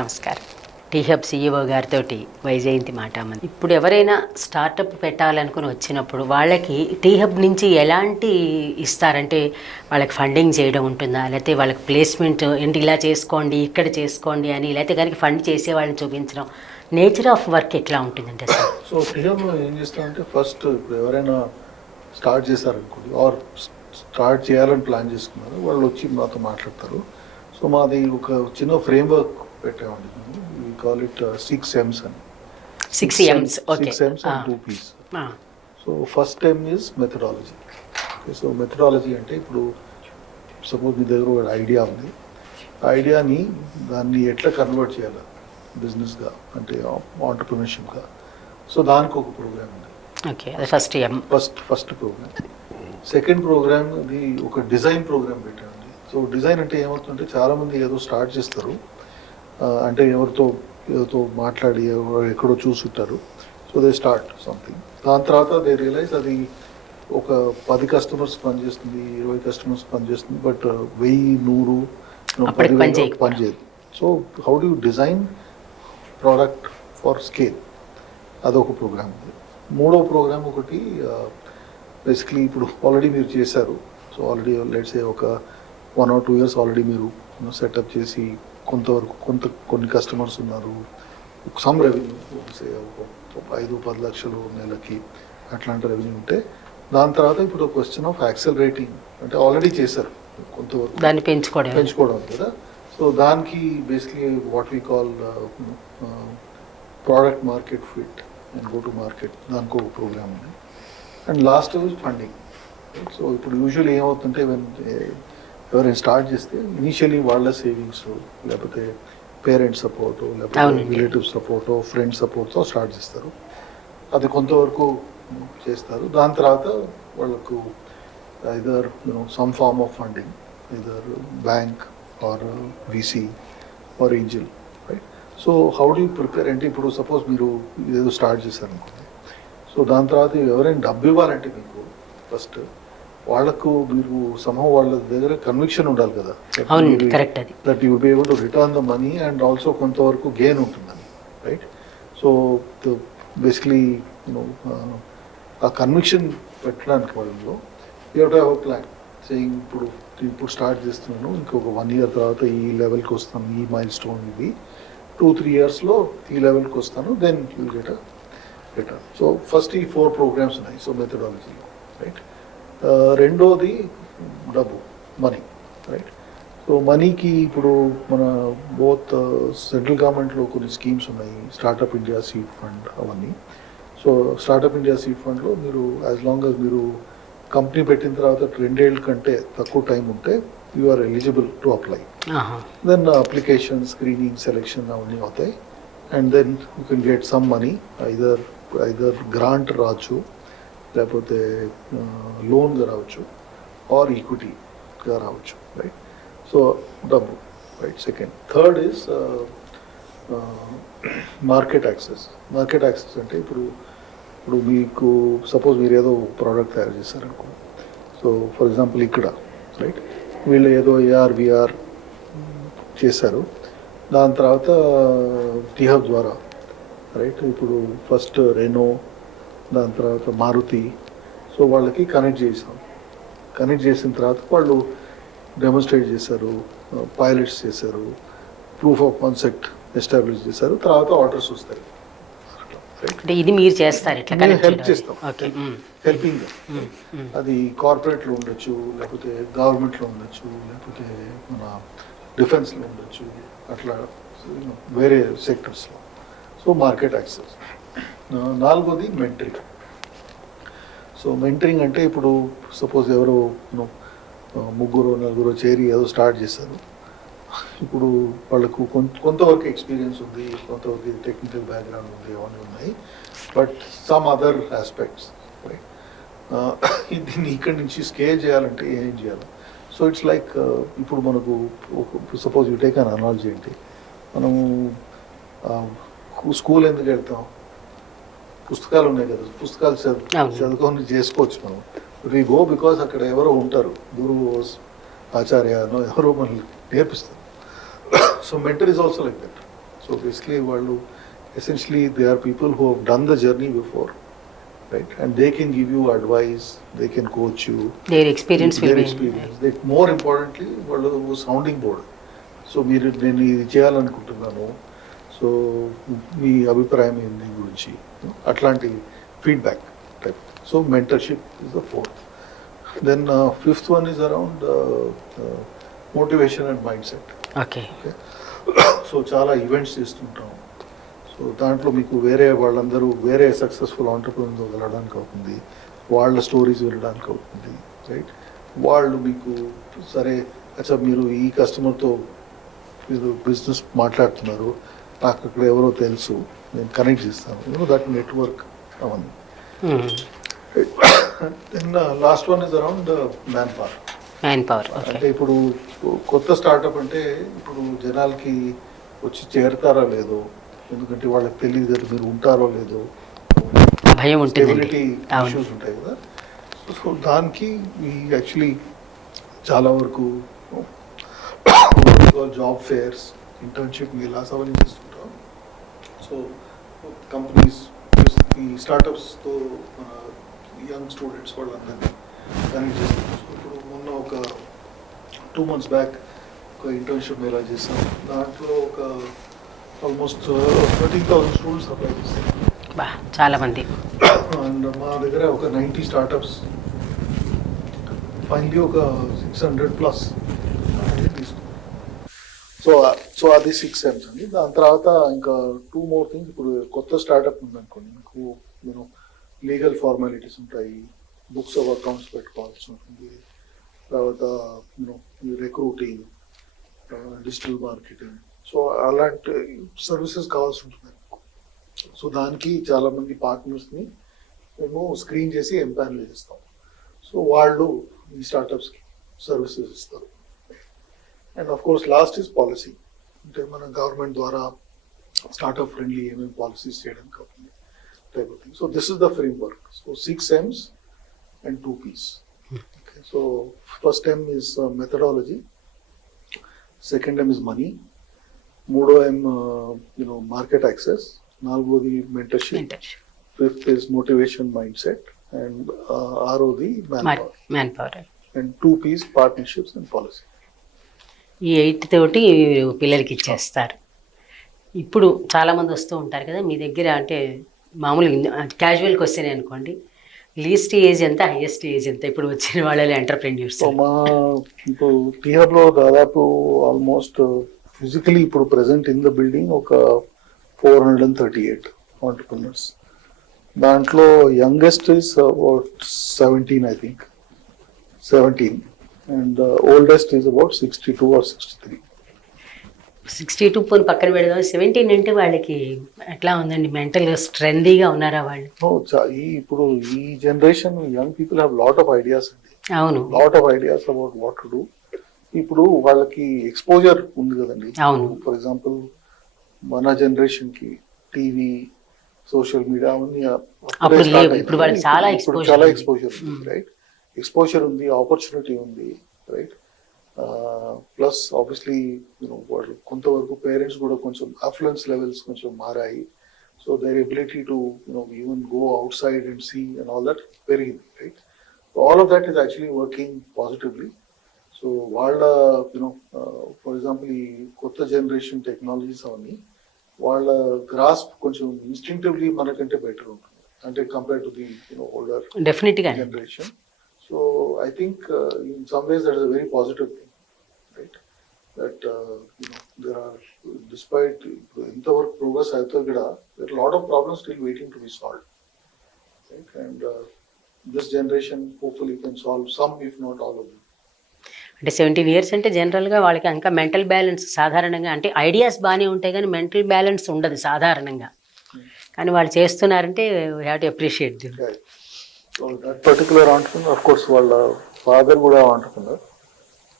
నమస్కారం. Tea hub CEO గారితో వైజయంతి మాటామంది. ఇప్పుడు ఎవరైనా స్టార్టప్ పెట్టాలనుకుని వచ్చినప్పుడు వాళ్ళకి టీ హబ్ నుంచి ఎలాంటి ఇస్తారంటే వాళ్ళకి ఫండింగ్ చేయడం ఉంటుందా, లేకపోతే వాళ్ళకి ప్లేస్మెంట్ ఏంటి ఇలా చేసుకోండి ఇక్కడ చేసుకోండి అని, లేకపోతే కనుక ఫండ్ చేసే వాళ్ళని చూపించడం, నేచర్ ఆఫ్ వర్క్ ఎట్లా ఉంటుందంటే సార్? సో టీ హబ్లో ఏం చేస్తామంటే ఫస్ట్ ఇప్పుడు ఎవరైనా స్టార్ట్ చేశారనుకోండి ఆర్ స్టార్ట్ చేయాలని ప్లాన్ చేసుకున్నారు, వాళ్ళు వచ్చి మాతో మాట్లాడతారు. సో మాది ఒక చిన్న ఫ్రేమ్వర్క్ పెట్టామండి. వీ కాల్ ఇట్ 6 M's అని. 6 M's, okay. 6 M's and 2 P's. So first M is methodology. So methodology అంటే ఇప్పుడు సపోజ్ మీ దగ్గర ఒక ఐడియా ఉంది, ఆ ఐడియాని దాన్ని ఎట్లా కన్వర్ట్ చేయాలి బిజినెస్గా అంటే ఆంటర్ప్రినర్షిప్గా. సో దానికి ఒక ప్రోగ్రామ్ ఉంది. Okay, first M. First program. Second program అది ఒక డిజైన్ ప్రోగ్రామ్ పెట్టామండి. సో డిజైన్ అంటే ఏమవుతుందంటే చాలామంది ఏదో స్టార్ట్ చేస్తారు, అంటే ఎవరితో మాట్లాడి ఎక్కడో చూసుంటారు. So they start something. దాని తర్వాత దే రియలైజ్ అది ఒక 10 కస్టమర్స్ పనిచేస్తుంది, 20 కస్టమర్స్ పనిచేస్తుంది, బట్ 1000, 100 పనిచేయదు. So how do you design product for scale, అదొక ప్రోగ్రామ్ ఉంది. మూడో ప్రోగ్రామ్ ఒకటి బేసిక్లీ ఇప్పుడు ఆల్రెడీ మీరు చేశారు. సో ఆల్రెడీ లెట్స్ ఏ ఒక 1 or 2 years ఆల్రెడీ మీరు సెటప్ చేసి కొంతవరకు కొన్ని కస్టమర్స్ ఉన్నారు, సమ్ రెవెన్యూ 5-10 లక్షలు నెలకి అట్లాంటి రెవెన్యూ ఉంటే, దాని తర్వాత ఇప్పుడు క్వశ్చన్ ఆఫ్ యాక్సెలరేటింగ్ అంటే ఆల్రెడీ చేశారు కొంతవరకు దాన్ని పెంచుకోవడం కదా. సో దానికి basically what we call product market fit and go to market, దానికి ఒక ప్రోగ్రామ్ ఉంది. And last funding. సో ఇప్పుడు యూజువల్లీ ఏమవుతుంటే ఎవరైనా స్టార్ట్ చేస్తే ఇనీషియలీ వాళ్ళ సేవింగ్స్, లేకపోతే పేరెంట్స్ సపోర్టు, లేకపోతే రిలేటివ్ సపోర్టు, ఫ్రెండ్ సపోర్ట్తో స్టార్ట్ చేస్తారు. అది కొంతవరకు చేస్తారు. దాని తర్వాత వాళ్ళకు either some form of funding, either bank or VC or angel, right. So how do you prepare అంటే ఇప్పుడు సపోజ్ మీరు ఏదో స్టార్ట్ చేశారనుకోండి. సో దాని తర్వాత ఎవరైనా డబ్బు ఇవ్వాలంటే మీకు ఫస్ట్ వాళ్ళకు మీరు సమూహం వాళ్ళ దగ్గర కన్విక్షన్ ఉండాలి కదా, that you be able to return the money and also కొంతవరకు గెయిన్ ఉంటుందని, రైట్. సో బేసిక్లీ ఆ కన్విక్షన్ పెట్టడానికి వాళ్ళలో you have to have a plan saying ఇప్పుడు స్టార్ట్ చేస్తున్నాను, ఇంకొక 1 year తర్వాత ఈ లెవెల్కి వస్తాను, ఈ మైల్ స్టోన్ ఇది 2-3 yearsలో ఈ లెవెల్కి వస్తాను, then you get a return. So first ఈ 4 programs ఉన్నాయి. సో మెథడాలజీలో, రైట్. రెండోది డబ్బు, మనీ, రైట్. సో మనీకి ఇప్పుడు మన బోత్ సెంట్రల్ గవర్నమెంట్లో కొన్ని స్కీమ్స్ ఉన్నాయి, స్టార్టప్ ఇండియా సీడ్ ఫండ్ అవన్నీ. సో స్టార్టప్ ఇండియా సీడ్ ఫండ్లో మీరు యాజ్ లాంగ్ as మీరు కంపెనీ పెట్టిన తర్వాత 2 ఏళ్ళ కంటే తక్కువ టైం ఉంటే you are eligible to apply. Then application, screening, selection అవన్నీ అవుతాయి. And then you can get some money, either grant రావచ్చు, లేకపోతే లోన్గా రావచ్చు, ఆర్ ఈక్విటీగా రావచ్చు, రైట్. సో డబ్బు, right. Second. Third is market access. Market access అంటే ఇప్పుడు మీకు సపోజ్ మీరు ఏదో ప్రోడక్ట్ తయారు చేశారనుకో. సో ఫర్ ఎగ్జాంపుల్ ఇక్కడ, రైట్, వీళ్ళు ఏదో AR/VR చేశారు, దాని తర్వాత టీ హబ్ ద్వారా, రైట్, ఇప్పుడు ఫస్ట్ రెనో, దాని తర్వాత మారుతి, సో వాళ్ళకి కనెక్ట్ చేసిన తర్వాత వాళ్ళు డెమోన్స్ట్రేట్ చేశారు, పైలట్స్ చేశారు, ప్రూఫ్ ఆఫ్ కాన్సెప్ట్ ఎస్టాబ్లిష్ చేశారు, తర్వాత ఆర్డర్స్ వస్తాయి. ఇది మీరు చేస్తారు, హెల్ప్ చేస్తాం, హెల్పింగ్. అది కార్పొరేట్లో ఉండొచ్చు, లేకపోతే గవర్నమెంట్లో ఉండొచ్చు, లేకపోతే మన డిఫెన్స్లో ఉండొచ్చు, అట్లా వేరే సెక్టర్స్లో. So market access. నాలుగోది మెంటరింగ్. సో మెంటరింగ్ అంటే ఇప్పుడు సపోజ్ ఎవరో 3-4 చేరి ఏదో స్టార్ట్ చేశారు. ఇప్పుడు వాళ్ళకు కొంతవరకు ఎక్స్పీరియన్స్ ఉంది, కొంతవరకు టెక్నికల్ బ్యాక్గ్రౌండ్ ఉంది, అవన్నీ ఉన్నాయి, but some other aspects, right. దీన్ని ఇక్కడి నుంచి స్కేల్ చేయాలంటే ఏం చేయాలి? సో ఇట్స్ లైక్ ఇప్పుడు మనకు suppose you take an analogy ఏంటి, మనము స్కూల్ ఎందుకు వెళ్తాం? పుస్తకాలు ఉన్నాయి కదా, పుస్తకాలు చదువుకొని చేసుకోవచ్చు మనం. వి గో బికాస్ అక్కడ ఎవరో ఉంటారు, గురువు, ఆచార్య ఎవరో మనల్ని నేర్పిస్తారు. So mentor is also like that. So basically వాళ్ళు essentially they are people who have done the journey before, right? And they can give you advice, they can coach you. Their experience will be they, more importantly వాళ్ళు sounding board. So మీరు నేను ఇది చేయాలనుకుంటున్నాను, so మీ అభిప్రాయం ఏంటి గురించి, అట్లాంటి feedback type. So mentorship is the fourth. Then fifth one is around motivation and mindset. Okay. So చాలా ఈవెంట్స్ చేస్తుంటాం. సో దాంట్లో మీకు వేరే వాళ్ళందరూ వేరే సక్సెస్ఫుల్ ఆంటర్ప్రెన్యూర్తో వెళ్ళడానికి అవుతుంది, వాళ్ళ స్టోరీస్ వినడానికి అవుతుంది, రైట్? వాళ్ళు మీకు సరే అచ్చా మీరు ఈ కస్టమర్తో మీరు బిజినెస్ మాట్లాడుతున్నారు, నాకు అక్కడ ఎవరో తెలుసు, నేను కనెక్ట్ చేస్తాను, దట్ నెట్వర్క్ అవన్నీ. Then last one is around manpower. అంటే ఇప్పుడు కొత్త స్టార్టప్ అంటే ఇప్పుడు జనాలకి వచ్చి చేరతారా లేదో, ఎందుకంటే వాళ్ళకి తెలియదు కదా మీరు ఉంటారో లేదో, భయం ఉంటుంది, ఇష్యూస్ ఉంటాయి కదా. సో దానికి యాక్చువల్లీ చాలా వరకు జాబ్ ఫేర్స్, ఇంటర్న్షిప్ మీలాస్ అవన్నీ చేస్తుంటాం. సో కంపెనీస్ ఈ స్టార్టప్స్తో యంగ్ స్టూడెంట్స్ వాళ్ళందరినీ కనెక్ట్ చేస్తాం. సో ఇప్పుడు మొన్న ఒక 2 months బ్యాక్ ఒక ఇంటర్న్షిప్ మేళా చేస్తాం. దాంట్లో ఒక ఆల్మోస్ట్ 13,000 స్టూడెంట్స్ అప్లై చేస్తారు, చాలా మంది. అండ్ మా దగ్గర ఒక 90 స్టార్టప్స్, ఫైనలీ ఒక 600+ తీసుకున్నాం. సో అది 6 సెమ్స్ అండి. దాని తర్వాత ఇంకా 2 more థింగ్స్. ఇప్పుడు కొత్త స్టార్టప్ ఉందనుకోండి, మీకు నేను లీగల్ ఫార్మాలిటీస్ ఉంటాయి, బుక్స్ ఆఫ్ అకౌంట్స్ పెట్టుకోవాల్సి ఉంటుంది, తర్వాత రిక్రూటింగ్, డిజిటల్ మార్కెటింగ్, సో అలాంటి సర్వీసెస్ కావాల్సి ఉంటుంది. సో దానికి చాలామంది పార్ట్నర్స్ని మేము స్క్రీన్ చేసి ఎంపానల్ చేస్తాం. సో వాళ్ళు ఈ స్టార్టప్స్కి సర్వీసెస్ ఇస్తారు. And of course last is policy, అంటే మన గవర్నమెంట్ ద్వారా స్టార్టప్ ఫ్రెండ్లీ ఏమేమి పాలసీస్ చేయడానికి అవుతుంది type of thing. So this is the framework. So 6 M's and 2 P's. Okay. So first M is methodology, second M is money, మూడో M market access, నాలుగోది mentorship, fifth is motivation mind set, and ఆరోది man power, and 2 P's partnerships and policy. ఈ 8 తోటి పిల్లలకి ఇచ్చేస్తారు. ఇప్పుడు చాలామంది వస్తూ ఉంటారు కదా మీ దగ్గర, అంటే మామూలుగా క్యాజువల్ క్వశ్చన్ అనుకోండి, లీస్ట్ ఏజ్ ఎంత, హైయెస్ట్ ఏజ్ ఎంత ఇప్పుడు వచ్చిన వాళ్ళ ఎంటర్ప్రెన్యూర్స్? మా ఇప్పుడు టీఆర్లో దాదాపు ఆల్మోస్ట్ ఫిజికలీ ఇప్పుడు ప్రెసెంట్ ఇన్ ద బిల్డింగ్ ఒక 438 ఆంటర్ప్రెన్యూర్స్. దాంట్లో youngest is about 17, I think 17, and oldest is about 62 or 63. 62 పోని పక్కన పెడదాం, 17 అంటే వాళ్ళకి ఎట్లా ఉందండి, మెంటల్గా స్ట్రెందీగా ఉన్నారా వాళ్ళు? ఇప్పుడు ఈ generation young people have lot of ideas అండి. అవును, lot of ideas about what to do. ఇప్పుడు వాళ్ళకి ఎక్స్పోజర్ ఉంది కదండి. అవును, ఫర్ ఎగ్జాంపుల్ మన జనరేషన్ కి టీవీ, సోషల్ మీడియా అవన్నీ ఇప్పుడు వాళ్ళకి చాలా ఎక్స్పోజర్ ఉంది, రైట్? ఎక్స్పోజర్ ఉంది, ఆపర్చునిటీ ఉంది, రైట్? ప్లస్ ఆబ్వియస్లీ వాళ్ళు కొంతవరకు పేరెంట్స్ కూడా కొంచెం అఫ్లుయెన్స్ లెవెల్స్ కొంచెం మారాయి. So their ability to even go outside and see and all that పెరిగింది, right? All of that is actually working positively. So వాళ్ళ ఫర్ ఎగ్జాంపుల్ ఈ కొత్త జనరేషన్ టెక్నాలజీస్ అవన్నీ వాళ్ళ గ్రాస్ప్ కొంచెం ఇన్స్టింక్టివ్లీ మనకంటే బెటర్ ఉంటుంది, అంటే compare to the older generation. So I think in some ways that is a very positive thing, right? That there are, despite intavar progress aitho kuda, there are a lot of problems still waiting to be solved, right? And this generation hopefully can solve some, if not all of them. అంటే 17 years అంటే జనరల్గా వాళ్ళకి ఇంకా mental balance సాధారణంగా, అంటే ideas బాగానే ఉంటాయి కానీ మెంటల్ బ్యాలెన్స్ ఉండదు సాధారణంగా. కానీ వాళ్ళు చేస్తున్నారంటే we have to appreciate them. So that particular entrepreneur, of course వాళ్ళ ఫాదర్ కూడా ఆంటర్ప్రెన్యూర్.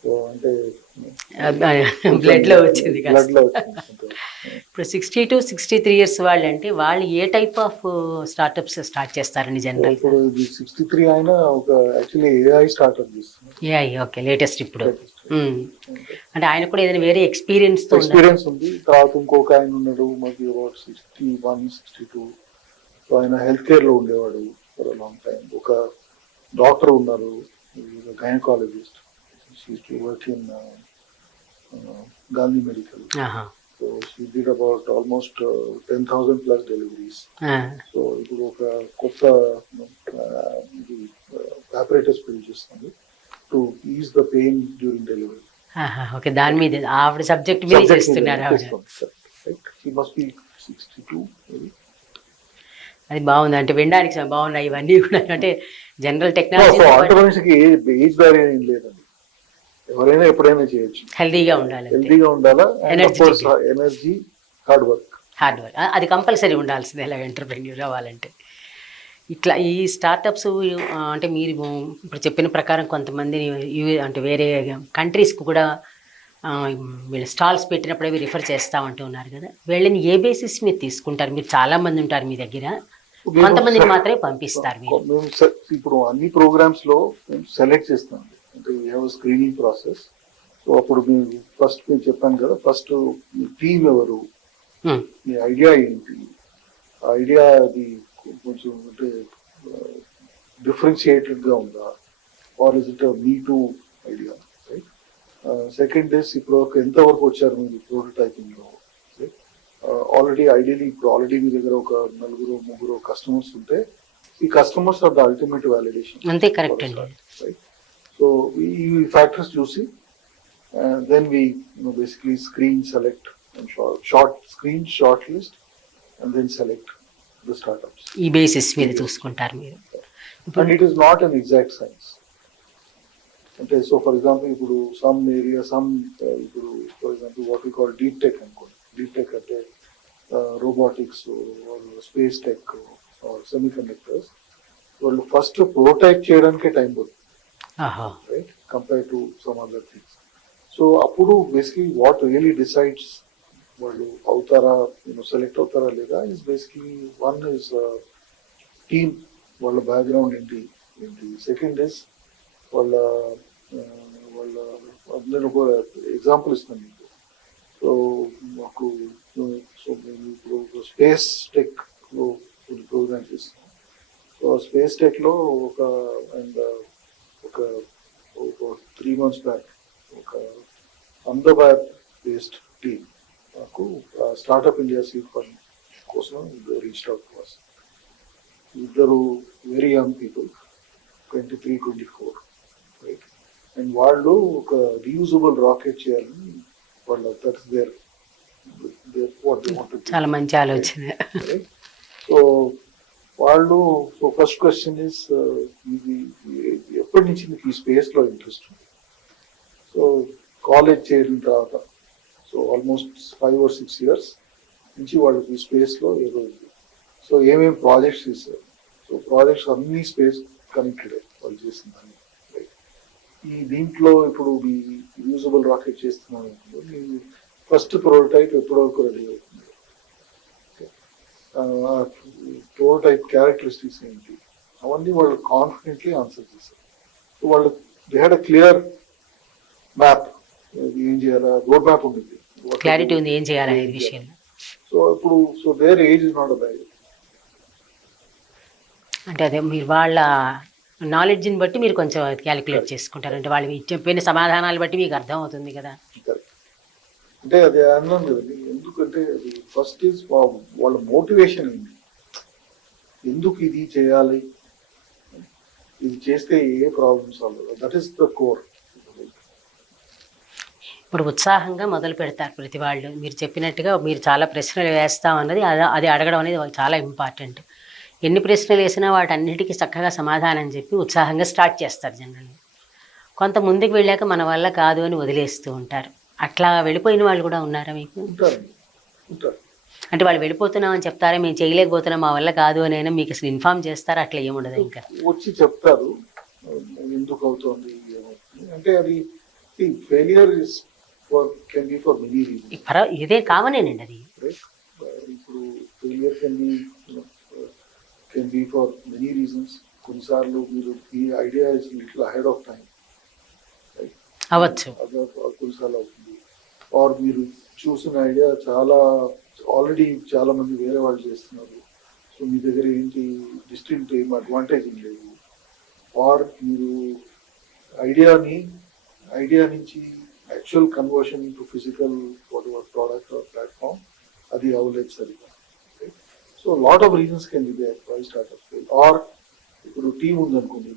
సో అంటే బ్లడ్లో వచ్చింది. ఇప్పుడు 62, 63 years వాళ్ళు అంటే వాళ్ళు ఏ టైప్ ఆఫ్ స్టార్టప్స్ స్టార్ట్ చేస్తారని జనరల్? ఇప్పుడు 63 అయినా ఒక యాక్చువల్లీ ఏఐ స్టార్ట్అప్ చేస్తున్నారు. యా ఓకే లేటెస్ట్ ఇప్పుడు. లేటెస్ట్. అంటే ఆయన కూడా ఏదైనా వేరే ఎక్స్పీరియన్స్తో ఎక్స్పీరియన్స్ ఉంది. తర్వాత ఇంకొక ఆయన ఉన్నాడు మాకు అబౌట్ 61, 62. సో ఆయన హెల్త్ కేర్లో ఉండేవాడు ఫర్ లాంగ్ టైం. ఒక డాక్టర్ ఉన్నారు, gynaecologist, work in Gandhi Medical. So she did about almost 10,000 plus deliveries. So ఇప్పుడు ఒక కొత్త apparatus build చేస్తుంది to is the pain during delivery. Okay, దాని మీద ఆవిడ సబ్జెక్ట్ మీద చేస్తున్నారు ఆవిడ. She must be 62 maybe. అది బాగుంది, అంటే వినడానికి బాగున్నాయి ఇవన్నీ కూడా. అంటే general technology entrepreneurship age barrier ఏం లేదండి, ఎవరైనా ఎప్పుడైనా చేయొచ్చు. హెల్దీగా ఉండాలి, హెల్దీగా ఉండాలా, ఎనర్జీ, హార్డ్ వర్క్. అది కంపల్సరీ ఉండాల్సిందే ఇలా ఎంటర్ప్రెన్యూర్ అవ్వాలంటే. ఇట్లా ఈ స్టార్టప్స్ అంటే మీరు ఇప్పుడు చెప్పిన ప్రకారం కొంతమంది అంటే వేరే కంట్రీస్కి కూడా వీళ్ళు స్టాల్స్ పెట్టినప్పుడు అవి రిఫర్ చేస్తామంటూ ఉన్నారు కదా, వీళ్ళని ఏ బేసిస్ మీరు తీసుకుంటారు? మీరు చాలామంది ఉంటారు మీ దగ్గర, కొంతమందిని మాత్రమే పంపిస్తారు మీరు. ఇప్పుడు అన్ని ప్రోగ్రామ్స్ లో సెలెక్ట్ చేస్తాం, అంటే స్క్రీనింగ్ ప్రాసెస్. సో అప్పుడు మీరు ఫస్ట్ మీరు చెప్పాను కదా, ఫస్ట్ మీ టీమ్ ఎవరు, మీ ఐడియా ఏంటి, ఐడియా అది కొంచెం అంటే డిఫరెన్షియేటెడ్ గా ఉందా, or is it me too idea, right? Second is ఇప్పుడు ఎంతవరకు వచ్చారు మీరు ప్రోటోటైపింగ్ లో, ఆల్రెడీ ఐడియలీ ఇప్పుడు ఆల్రెడీ మీ దగ్గర ఒక 4-3 కస్టమర్స్ ఉంటే, ఈ customers are the ultimate validation. అంతే, కరెక్ట్ అండి, రైట్? సో ఈ ఫ్యాక్టర్స్ చూసి then we basically screen, select and shortlist and then select the startups. ఈ బేసిస్ మీద చూసుకుంటారు మీరు. And it is not an exact science. అంటే సో ఫర్ ఎగ్జాంపుల్ ఇప్పుడు సమ్ ఏరియా ఇప్పుడు for example what we call deep tech అనుకోండి. Deep tech అంటే robotics, space tech, semiconductors, వాళ్ళు ఫస్ట్ ప్రోటోటైప్ చేయడానికే టైం పడుతుంది, right, compare to some other things. So అప్పుడు basically what really decides వాళ్ళు అవుతారా, సెలెక్ట్ అవుతారా లేదా, is basically one is team, వాళ్ళ బ్యాక్గ్రౌండ్ ఏంటి. సెకండ్ ఇస్ వాళ్ళ నేను ఒక ఎగ్జాంపుల్ ఇస్తాను మీకు. సో మాకు మేము ఇప్పుడు స్పేస్ టెక్ లో కొన్ని ప్రోగ్రామ్స్ ఇస్తాం. సో స్పేస్ టెక్ లో ఒక 3 months బ్యాక్ ఒక అహ్మదాబాద్ బేస్డ్ టీమ్ నాకు స్టార్ట్అప్ ఇండియా సీడ్ ఫండ్ కోసం రీచ్ అవుట్ టు us. ఇద్దరు very young people, 23-24, right? And వాళ్ళు ఒక రీయూజబుల్ రాకెట్ చేయాలని వాళ్ళు, that's their what they want to do. చాలా మంచి ఆలోచన. సో వాళ్ళు, సో ఫస్ట్ క్వశ్చన్ ఇస్, ఇది ఎప్పటి నుంచి మీకు ఈ స్పేస్ లో ఇంట్రెస్ట్ ఉంది? సో కాలేజ్ చేరిన తర్వాత, సో ఆల్మోస్ట్ 5 or 6 years నుంచి వాళ్ళకి స్పేస్ లో ఏదో ఉంది. సో ఏమేమి ప్రాజెక్ట్స్ చేశారు? సో ప్రాజెక్ట్స్ అన్ని స్పేస్ కనెక్టెడ్ వాళ్ళు చేసిందని. ఈ దీంట్లో ఇప్పుడు మీ యూజబుల్ రాకెట్ చేస్తున్నాను, ఫస్ట్ ప్రోటోటైప్ ఎప్పటి వరకు రెడీ అవుతుంది, ప్రోటోటైప్ క్యారెక్టరిస్టిక్స్ ఏంటి, అవన్నీ వాళ్ళు కాన్ఫిడెంట్లీ ఆన్సర్ చేశారు. సో వాళ్ళు they had a clear map, ఏం చేయాలా, రోడ్ మ్యాప్ ఉంది, క్లారిటీ ఉంది ఏం చేయాలనే విషయంలో. సో ఇప్పుడు so their age is not a barrier. అంటే అదే మీరు వాళ్ళ నాలెడ్జ్ని బట్టి మీరు కొంచెం క్యాలిక్యులేట్ చేసుకుంటారు, అంటే వాళ్ళు చెప్పిన సమాధానాలు బట్టి మీకు అర్థం అవుతుంది కదా. అంటే అది అన్నాను కదండి, ఎందుకంటే అది ఫస్ట్ ఈజ్ వాళ్ళ మోటివేషన్ ఏంటి, ఎందుకు ఇది చేయాలి, ఇది చేస్తే ఏ problem solve, that is the core. ఇప్పుడు ఉత్సాహంగా మొదలు పెడతారు ప్రతి వాళ్ళు. మీరు చెప్పినట్టుగా మీరు చాలా ప్రశ్నలు వేస్తాం అన్నది అది అడగడం అనేది వాళ్ళకి చాలా ఇంపార్టెంట్. ఎన్ని ప్రశ్నలు వేసినా వాటన్నిటికీ చక్కగా సమాధానం చెప్పి ఉత్సాహంగా స్టార్ట్ చేస్తారు జనరల్గా. కొంత ముందుకు వెళ్ళాక మన వల్ల కాదు అని వదిలేస్తూ ఉంటారు. అట్లా వెళ్ళిపోయిన వాళ్ళు కూడా ఉన్నారా మీకు? అంటే వాళ్ళు వెళ్ళిపోతున్నాం అని చెప్తారా, మేము చేయలేకపోతున్నాం మా వల్ల కాదు అని అయినా మీకు అసలు ఇన్ఫార్మ్ చేస్తారా? అట్లా ఏముండదు, ఇంకా వచ్చి చెప్తారు ఎందుకు అవుతుంది అంటే. అది failure can be for many reasons. ఇదే కామనేనండి అది. ఇప్పుడు failure can be for many reasons. కొన్నిసార్లు మీరు ఈ idea is little ahead of time, అవ్వచ్చు. కొన్నిసార్లు అవుతుంది. ఆర్ మీరు చూసిన ఐడియా చాలా ఆల్రెడీ చాలా మంది వేరే వాళ్ళు చేస్తున్నారు, సో మీ దగ్గర ఏంటి డిస్టింక్ట్ ఏం అడ్వాంటేజ్ ఏం లేదు. ఆర్ మీరు ఐడియా నుంచి actual conversion to physical whatever product or platform అది అవ్వలేదు సరిగా. So lot of reasons can be there why startup fail. Or ఇప్పుడు టీం ఉందనుకోండి,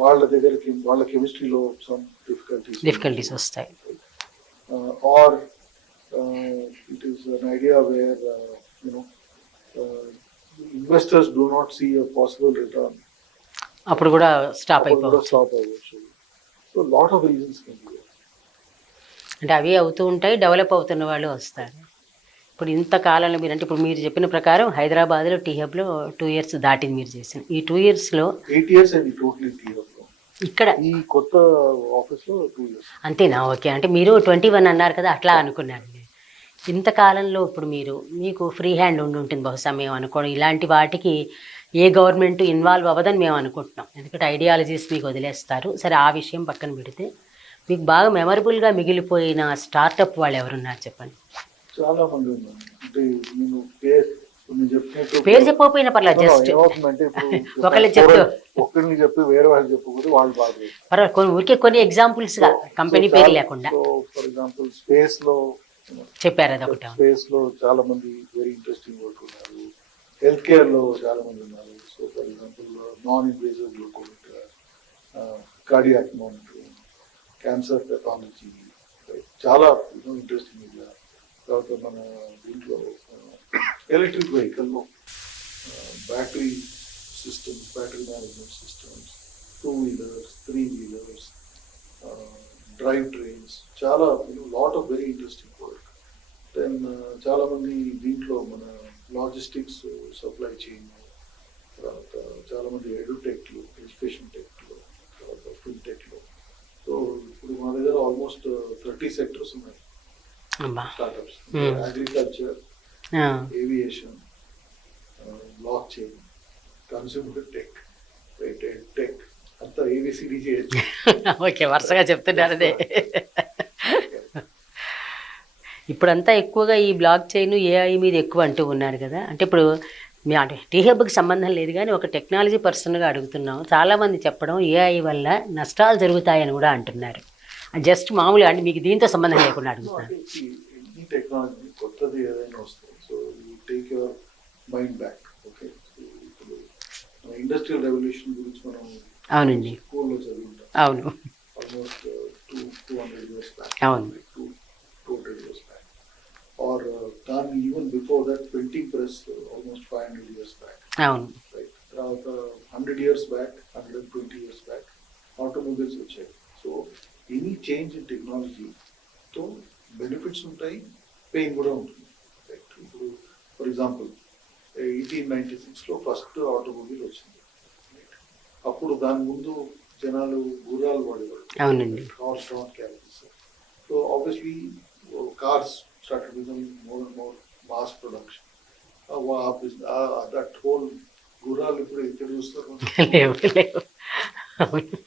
వాళ్ళ దగ్గరకి వాళ్ళ కెమిస్ట్రీలో సమ్ డిఫికల్టీస్ వస్తాయి. Or it is an idea where investors do not see a possible return, అప్పుడు కూడా స్టాప్ అయిపోవచ్చు. So lot of reasons can be. అంటే అవి అవుతూ ఉంటాయి, డెవలప్ అవుతున్న వాళ్ళు వస్తారు. ఇప్పుడు ఇంతకాలంలో మీరు అంటే ఇప్పుడు మీరు చెప్పిన ప్రకారం హైదరాబాద్లో టీ హబ్లో 2 years దాటింది మీరు చేసిన. ఈ 2 yearsలో 8 years అయింది టోటలీ టీ హబ్లో. ఇక్కడ ఈ కొత్త ఆఫీస్లో 2 years. అంతేనా? ఓకే. అంటే మీరు 21 అన్నారు కదా, అట్లా అనుకున్నాను. ఇంతకాలంలో ఇప్పుడు మీకు ఫ్రీ హ్యాండ్ ఉండి ఉంటుంది బహుశా మేము అనుకోవడం. ఇలాంటి వాటికి ఏ గవర్నమెంట్ ఇన్వాల్వ్ అవ్వదని మేము అనుకుంటున్నాం, ఎందుకంటే ఐడియాలజీస్ మీకు వదిలేస్తారు. సరే, ఆ విషయం పక్కన పెడితే మీకు బాగా మెమరబుల్గా మిగిలిపోయిన స్టార్టప్ వాళ్ళు ఎవరున్నారు చెప్పండి. చాలా మంది ఉన్నారు. అంటే నేను పేరు చెప్పకపోయినా పర్లేదు, జస్ట్ ఒకళ్ళు చెప్తే ఒక్కడిని చెప్పి వేరే వాళ్ళు చెప్పకపోతే వాళ్ళు బాగా పర్వాలేదు. ఊరికే కొన్ని ఎగ్జాంపుల్స్ గా, కంపెనీ పేరు లేకుండా. ఫర్ ఎగ్జాంపుల్ స్పేస్ లో చెప్పారు, అదొకటి. స్పేస్ లో చాలా మంది వెరీ ఇంట్రెస్టింగ్ వర్క్ ఉన్నారు. హెల్త్ కేర్ లో చాలా మంది ఉన్నారు. So for example non invasive glucometer, cardiac monitoring, cancer pathology, చాలా ఇంట్రెస్టింగ్ ఏరియా. తర్వాత మన దీంట్లో ఎలక్ట్రిక్ వెహికల్లో battery systems, battery management systems, 2-wheelers, 3-wheelers, drive trains, చాలా lot of very interesting work. Then చాలా మంది దీంట్లో మన లాజిస్టిక్స్, సప్లై చైన్, తర్వాత చాలా మంది ఎడ్యుటెక్లో, ఎడ్యుకేషన్ టెక్లో, తర్వాత ఫిన్టెక్లో. సో ఇప్పుడు మా దగ్గర ఆల్మోస్ట్ 30 sectors ఉన్నాయి startups. Agriculture, aviation, block chain, consumer tech, tech అంతా ఏబిసిడి చేయొచ్చు. ఓకే, వరుసగా చెప్తున్నారు అదే. ఇప్పుడంతా ఎక్కువగా ఈ బ్లాక్ చైన్, ఏఐ మీద ఎక్కువ అంటూ ఉన్నారు కదా. అంటే ఇప్పుడు అంటే టీ హబ్కి సంబంధం లేదు కానీ ఒక టెక్నాలజీ పర్సన్గా అడుగుతున్నాం. చాలామంది చెప్పడం ఏఐ వల్ల నష్టాలు జరుగుతాయని కూడా అంటున్నారు. జస్ట్ మామూలుగా అంటే మీకు దీంతో సంబంధం లేకుండా అడుగుతున్నారు. ఈ టెక్నాలజీ కొత్తది ఏదైనా వస్తుంది, so you take your mind back. Okay, ఇప్పుడు ఇండస్ట్రియల్ రెవల్యూషన్ గురించి మనం అవునండి స్కూల్లో చదువుకుంటాం. అవును, ఆల్మోస్ట్ 200 years బ్యాక్. అవును, 200 years బ్యాక్. ఆర్ దాని even before that printing press almost 500 years back. అవును, రైట్. తర్వాత 100 years back, 120 years back automobiles వచ్చాయి. సో ఎనీ చేంజ్ ఇన్ టెక్నాలజీతో బెనిఫిట్స్ ఉంటాయి, పెయిన్ కూడా ఉంటుంది. రైట్. ఇప్పుడు ఫర్ ఎగ్జాంపుల్ 1896లో ఫస్ట్ ఆటోమొబైల్ వచ్చింది. అప్పుడు దాని ముందు జనాలు గుర్రాలు వాడేవాళ్ళు. అవునండి, cars dot carriages. So obviously cars started becoming more and more mass production. That whole గుర్రాలు ఇప్పుడు ఎక్కడ చూస్తారు.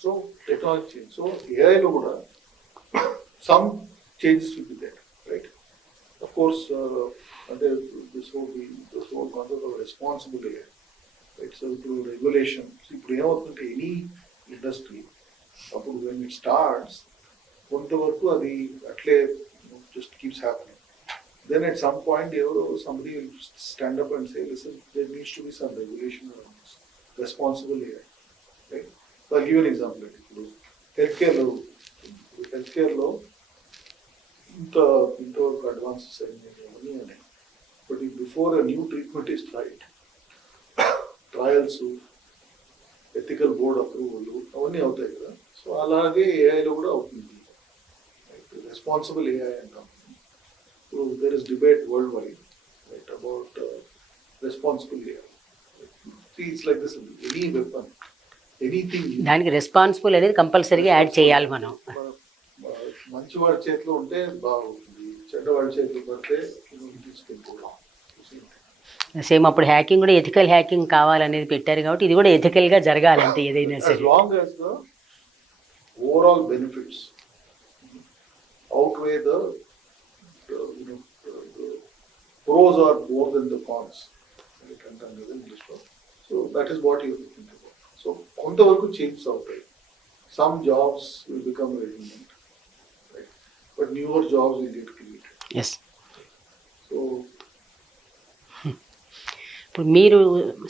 So technology change. సో ఏఐలో కూడా some changes will be there. Right. Of course అంటే this whole concept of responsible AI. Right. So ఇప్పుడు regulations ఇప్పుడు ఏమవుతుందంటే ఎనీ ఇండస్ట్రీ అప్పుడు వెన్ ఇట్ స్టార్ట్స్ కొంతవరకు అది అట్లే just keeps happening. Then at some point, somebody will stand up and say, listen, there needs to be some regulation around this. Responsible AI. Right? So I'll give you an example. Healthcare law, ఇంతవరకు advances అన్నీ ఉన్నాయి. But before a new treatment is tried, trials, ethical board approval అవన్నీ అవుతాయి కదా. So అలాగే ఏఐలో కూడా అవుతుంది. Responsible AI అంటాం. So there is debate worldwide, right, about responsible AI. See, it's like this: any weapon, anything. దానికి రెస్పాన్సిబుల్ అనేది కంపల్సరీగా యాడ్ చేయాలి మనం. మంచి వాడి చేతిలో ఉంటే బాగుంటుంది, చెడ్డవాడి చేతిలో పడితే తీసుకెళ్ళిపోవడం. సేమ్ అప్పుడు హ్యాకింగ్ కూడా ఎథికల్ హ్యాకింగ్ కావాలనేది పెట్టారు కాబట్టి ఇది కూడా ఎథికల్గా జరగాలంటే ఏదైనా సరే. As long as the overall benefits outweigh the the pros are more than the cons. Right? And then English word. So that is what you have to think about. So కొంతవరకు change అవుతాయి. Some jobs will become redundant, right? But newer jobs will get created. Yes. So ఇప్పుడు మీరు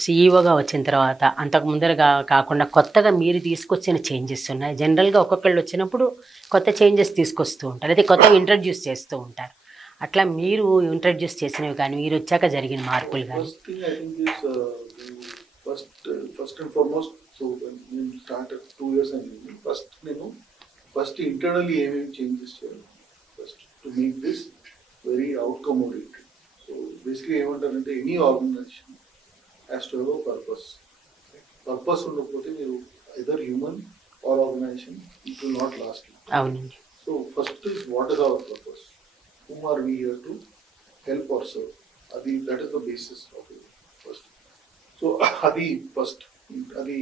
సీఈఓగా వచ్చిన తర్వాత అంతకు ముందరగా కాకుండా కొత్తగా మీరు తీసుకొచ్చిన చేంజెస్ ఉన్నాయి. జనరల్గా ఒక్కొక్కళ్ళు వచ్చినప్పుడు కొత్త చేంజెస్ తీసుకొస్తూ ఉంటారు, అయితే కొత్తగా ఇంట్రడ్యూస్ చేస్తూ ఉంటారు. అట్లా మీరు ఇంట్రడ్యూస్ చేసినవి కానీ మీరు వచ్చాక జరిగిన మార్పులు కానీ? first thing I think is first and foremost, so when we started 2 years and first internally ఏమేమి చేంజెస్ చేయాలి, first to make this very outcome oriented. So basically ఏమంటారంటే any organisation has to have a purpose. Purpose ఉండకపోతే మీరు either human or organisation it will not last. అవునండి. So first is what is our purpose, whom are we here to help or serve? That is the basis of it first. So adi first, adi